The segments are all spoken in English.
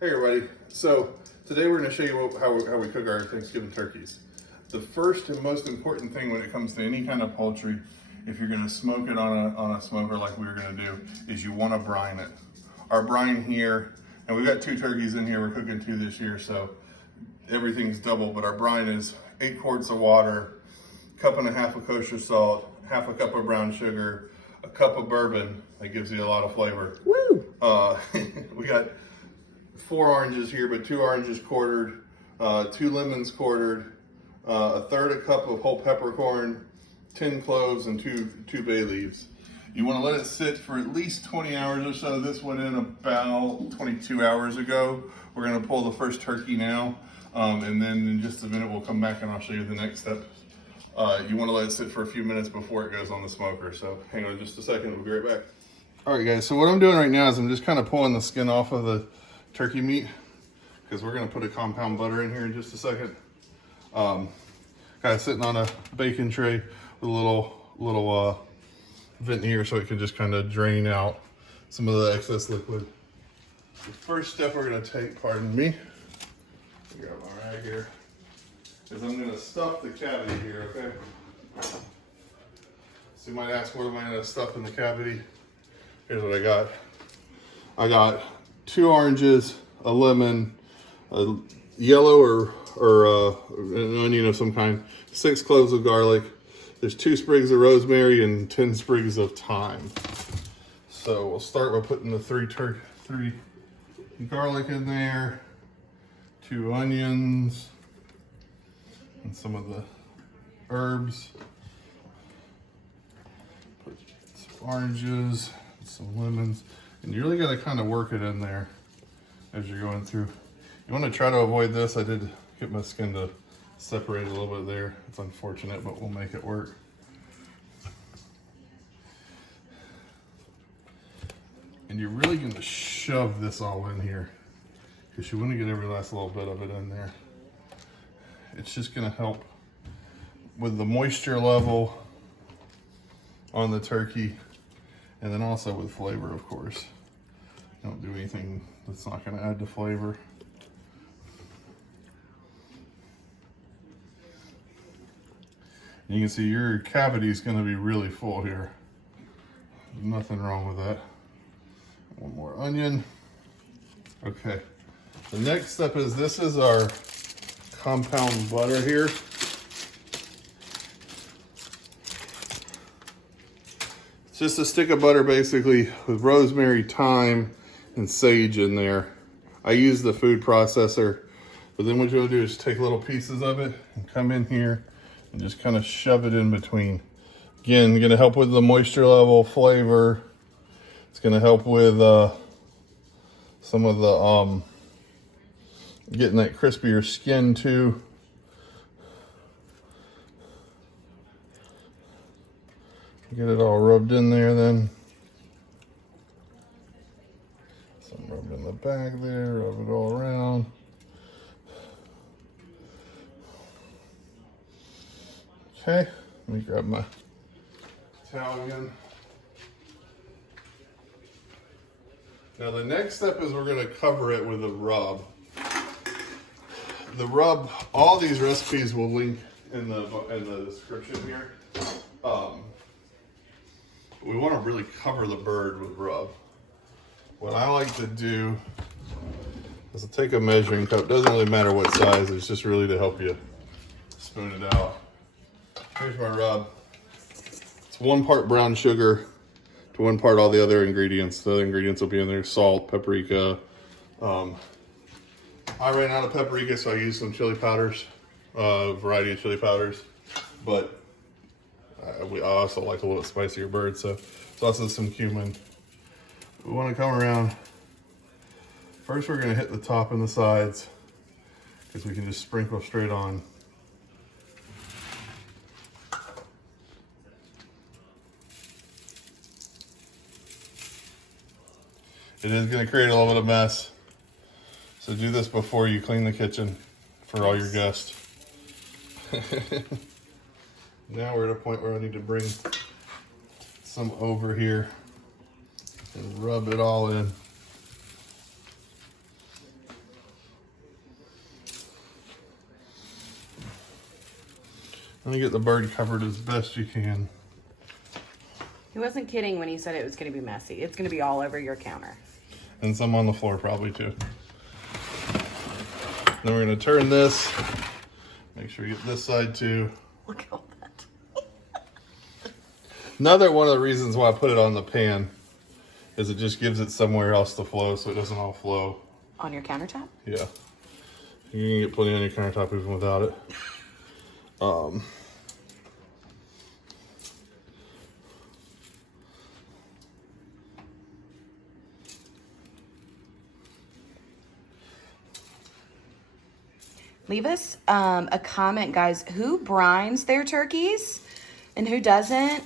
Hey everybody, so today we're going to show you how we cook our Thanksgiving turkeys. The first and most important thing when it comes to any kind of poultry, if you're going to smoke it on a smoker like we were going to do, is you want to brine it. Our brine here, and we've got 2 turkeys in here, we're cooking 2 this year, so everything's double, but our brine is 8 quarts of water, 1.5 cups of kosher salt, 1/2 cup of brown sugar, a cup of bourbon. That gives you a lot of flavor. Woo! We got 4 oranges here, but 2 oranges quartered, 2 lemons quartered, 1/3 cup of whole peppercorn, 10 cloves, and 2 bay leaves. You want to let it sit for at least 20 hours or so. This went in about 22 hours ago. We're going to pull the first turkey now, and then in just a minute we'll come back and I'll show you the next step. You want to let it sit for a few minutes before it goes on the smoker. So hang on just a second, we'll be right back. All right guys, so what I'm doing right now is I'm just kind of pulling the skin off of the turkey meat because we're going to put a compound butter in here in just a second. Kind of sitting on a bacon tray with a little vent here so it can just kind of drain out some of the excess liquid. The first step we're going to take, pardon me, grab my rag here, is I'm going to stuff the cavity here, okay? So you might ask, what am I going to stuff in the cavity? Here's what I got. I got 2 oranges, a lemon, a yellow or an onion of some kind, 6 cloves of garlic. There's 2 sprigs of rosemary and 10 sprigs of thyme. So we'll start by putting the 3 garlic in there, 2 onions, and some of the herbs. Put some oranges, some lemons, and you really got to kind of work it in there as you're going through. You want to try to avoid this. I did get my skin to separate a little bit there. It's unfortunate, but we'll make it work. And you're really going to shove this all in here because you want to get every last little bit of it in there. It's just going to help with the moisture level on the turkey, and then also with flavor, of course. Don't do anything that's not going to add to flavor. And you can see your cavity is going to be really full here. Nothing wrong with that. One more onion. Okay. The next step is, this is our compound butter here. It's just a stick of butter basically with rosemary, thyme, and sage in there. I use the food processor, but then what you'll do is take little pieces of it and come in here and just kind of shove it in between. Again, going to help with the moisture level, flavor. It's going to help with some of the getting that crispier skin too. Get it all rubbed in there then. Some rubbed in the back there, rub it all around. Okay, let me grab my towel again. Now the next step is we're going to cover it with a rub. The rub, all these recipes will link in the description here. We want to really cover the bird with rub. What I like to do is to take a measuring cup. Doesn't really matter what size. It's just really to help you spoon it out. Here's my rub. It's 1 part brown sugar to 1 part all the other ingredients. The other ingredients will be in there: salt, paprika. I ran out of paprika, so I used some chili powders, a variety of chili powders. But I also like a little spicier bird, so it's also some cumin. We want to come around. First, we're going to hit the top and the sides because we can just sprinkle straight on. It is going to create a little bit of mess, so do this before you clean the kitchen for all your guests. Now we're at a point where I need to bring some over here and rub it all in. Let me get the bird covered as best you can. He wasn't kidding when he said it was going to be messy. It's going to be all over your counter. And some on the floor probably too. Then we're going to turn this. Make sure you get this side too. Look at all that. Another one of the reasons why I put it on the pan is it just gives it somewhere else to flow so it doesn't all flow. On your countertop? Yeah. You can get plenty on your countertop even without it. Leave us a comment, guys. Who brines their turkeys and who doesn't?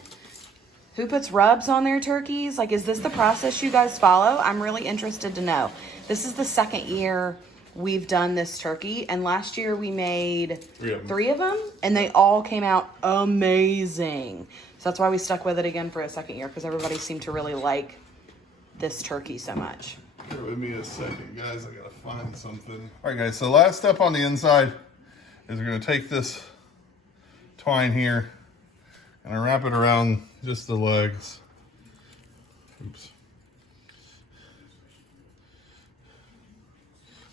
Who puts rubs on their turkeys? Like, is this the process you guys follow? I'm really interested to know. This is the second year we've done this turkey, and last year we made three of them, and they all came out amazing. So that's why we stuck with it again for a second year, because everybody seemed to really like this turkey so much. Bear with me a second, guys. I gotta find something. All right, guys. So last step on the inside is we're gonna take this twine here and I wrap it around just the legs. Oops.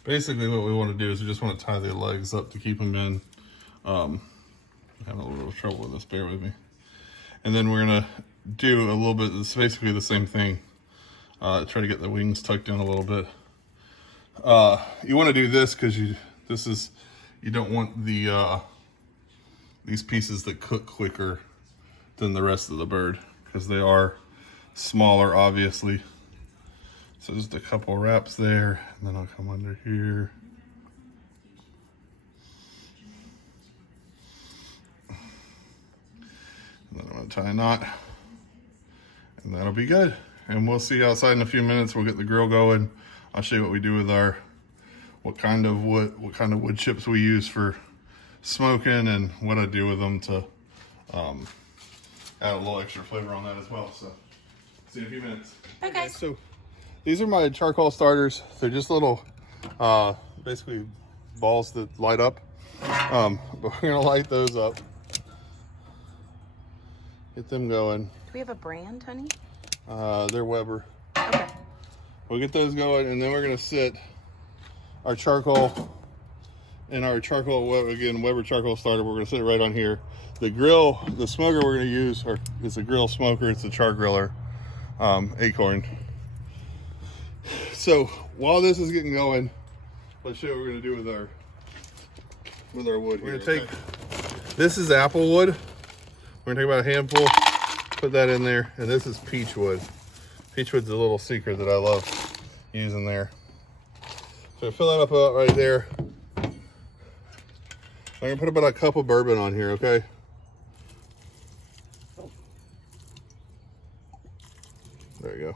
Basically, what we want to do is we just want to tie the legs up to keep them in. I'm having a little trouble with this. Bear with me. And then we're gonna do a little bit. It's basically the same thing. Try to get the wings tucked in a little bit. You want to do this because you don't want these pieces that cook quicker than the rest of the bird because they are smaller, obviously. So just a couple wraps there, and then I'll come under here. And then I'm going to tie a knot, and that'll be good. And we'll see you outside in a few minutes. We'll get the grill going. I'll show you what we do with what kind of wood chips we use for smoking and what I do with them to add a little extra flavor on that as well. So see you in a few minutes. Bye, guys. So these are my charcoal starters. They're just little, basically balls that light up. But we're gonna light those up. Get them going. Do we have a brand, honey? They're Weber. Okay. We'll get those going, and then we're gonna sit our charcoal in our charcoal, again, Weber charcoal starter. We're gonna sit it right on here. The grill, the smoker we're gonna use, it's a grill smoker. It's a char griller, Acorn. So while this is getting going, let's show you what we're gonna do with our wood. We're gonna take, this is apple wood. We're gonna take about a handful, put that in there, and this is peach wood. Peach wood's a little secret that I love using there. So fill that up about right there. I'm gonna put about a cup of bourbon on here, okay? There you go.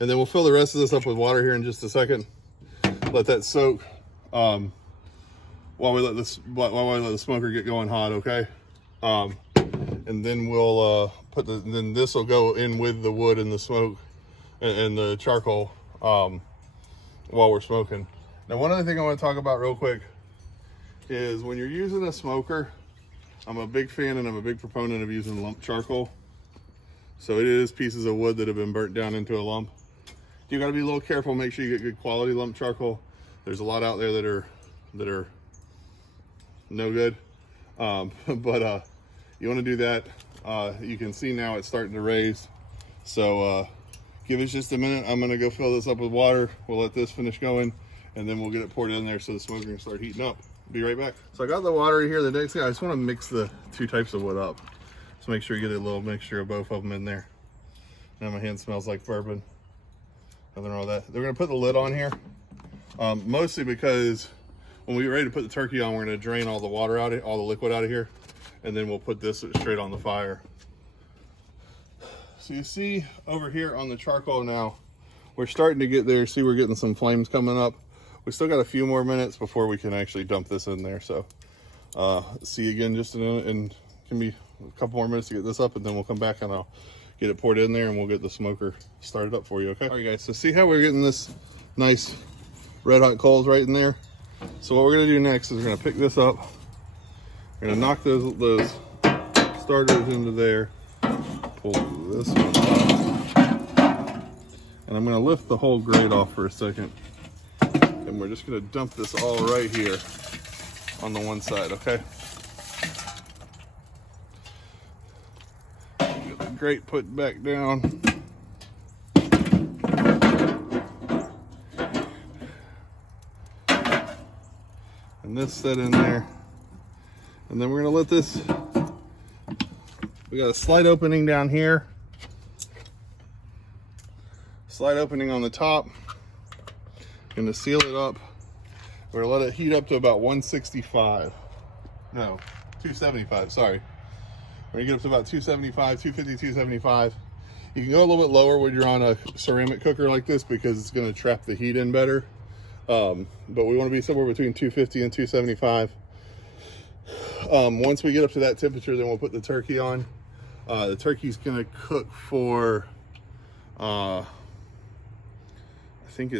And then we'll fill the rest of this up with water here in just a second. Let that soak while we let the smoker get going hot, okay? And then we'll then this will go in with the wood and the smoke and the charcoal while we're smoking. Now, one other thing I want to talk about real quick is when you're using a smoker, I'm a big fan and I'm a big proponent of using lump charcoal. So it is pieces of wood that have been burnt down into a lump. You got to be a little careful. Make sure you get good quality lump charcoal. There's a lot out there that are no good, but you want to do that. You can see now it's starting to raise. So give us just a minute. I'm going to go fill this up with water. We'll let this finish going, and then we'll get it poured in there so the smoker can start heating up. Be right back. So I got the water here. The next thing, I just want to mix the two types of wood up. So make sure you get a little mixture of both of them in there. Now my hand smells like bourbon. Nothing wrong with that. They're going to put the lid on here, mostly because when we get ready to put the turkey on, we're going to drain all the water out, all the liquid out of here, and then we'll put this straight on the fire. So you see over here on the charcoal now, we're starting to get there. See, we're getting some flames coming up. We still got a few more minutes before we can actually dump this in there. So see you again just in can be a couple more minutes to get this up, and then we'll come back and I'll get it poured in there and we'll get the smoker started up for you, okay? All right, guys, so see how we're getting this nice red hot coals right in there? So what we're gonna do next is we're gonna pick this up We're gonna knock those starters into there. Pull this one off. And I'm gonna lift the whole grate off for a second. And we're just gonna dump this all right here on the one side, okay? Get the grate put back down. And this set in there. And then we're gonna let this, we got a slight opening down here. Slight opening on the top. Gonna seal it up. We're gonna let it heat up to about 165. No, 275, sorry. We're gonna get up to about 275, 250, 275. You can go a little bit lower when you're on a ceramic cooker like this because it's gonna trap the heat in better. But we wanna be somewhere between 250 and 275. Once we get up to that temperature, then we'll put the turkey on. The turkey's gonna cook for, I think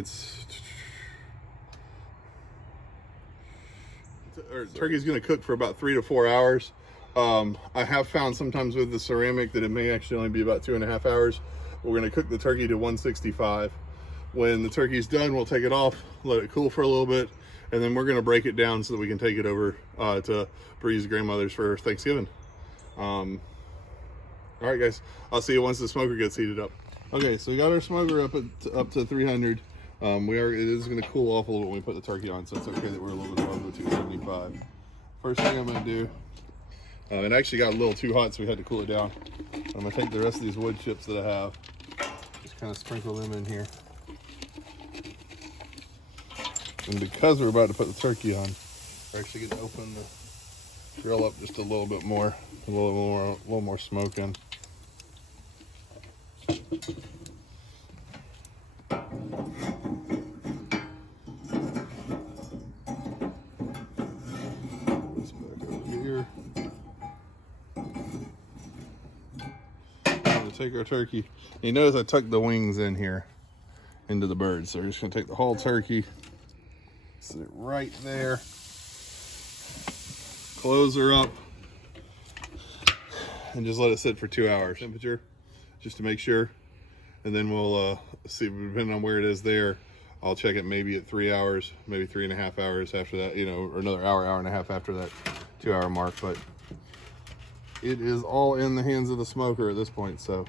turkey's gonna cook for about 3 to 4 hours. I have found sometimes with the ceramic that it may actually only be about 2.5 hours. We're gonna cook the turkey to 165. When the turkey's done, we'll take it off, let it cool for a little bit, and then we're gonna break it down so that we can take it over to Bree's grandmother's for Thanksgiving. All right, guys, I'll see you once the smoker gets heated up. Okay, so we got our smoker up to 300. It is gonna cool off a little bit when we put the turkey on, so it's okay that we're a little bit above the 275. First thing I'm gonna do, it actually got a little too hot, so we had to cool it down. I'm gonna take the rest of these wood chips that I have, just kind of sprinkle them in here. And because we're about to put the turkey on, we're actually going to open the grill up just a little bit more, a little more smoke in. This back over here. I'm going to take our turkey. And you notice I tucked the wings in here into the bird, so we're just going to take the whole turkey. Sit it right there. Close her up and just let it sit for 2 hours. Temperature, just to make sure. And then we'll see, depending on where it is there, I'll check it maybe at 3 hours, maybe 3.5 hours after that, or another hour, hour and a half after that 2 hour mark. But it is all in the hands of the smoker at this point, so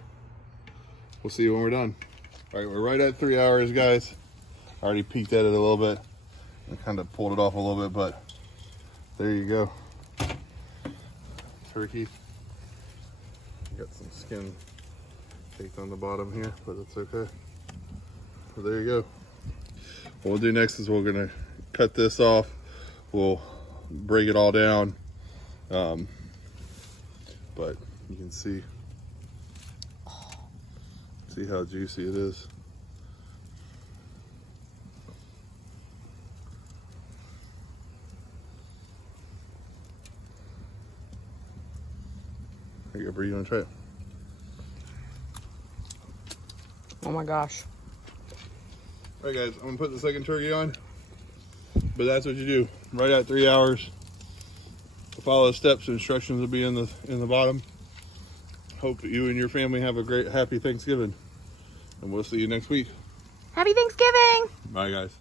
we'll see you when we're done. All right, we're right at 3 hours, guys. I already peeked at it a little bit. I kind of pulled it off a little bit, but there you go. Turkey. Got some skin caked on the bottom here, but it's okay. So there you go. What we'll do next is we're gonna cut this off. We'll break it all down. But you can see how juicy it is. There you go, Bree, you wanna try it? Oh my gosh. All right, guys, I'm gonna put the second turkey on, but that's what you do. Right at 3 hours. Follow the steps. Instructions will be in the bottom. Hope that you and your family have a great, happy Thanksgiving, and we'll see you next week. Happy Thanksgiving! Bye, guys.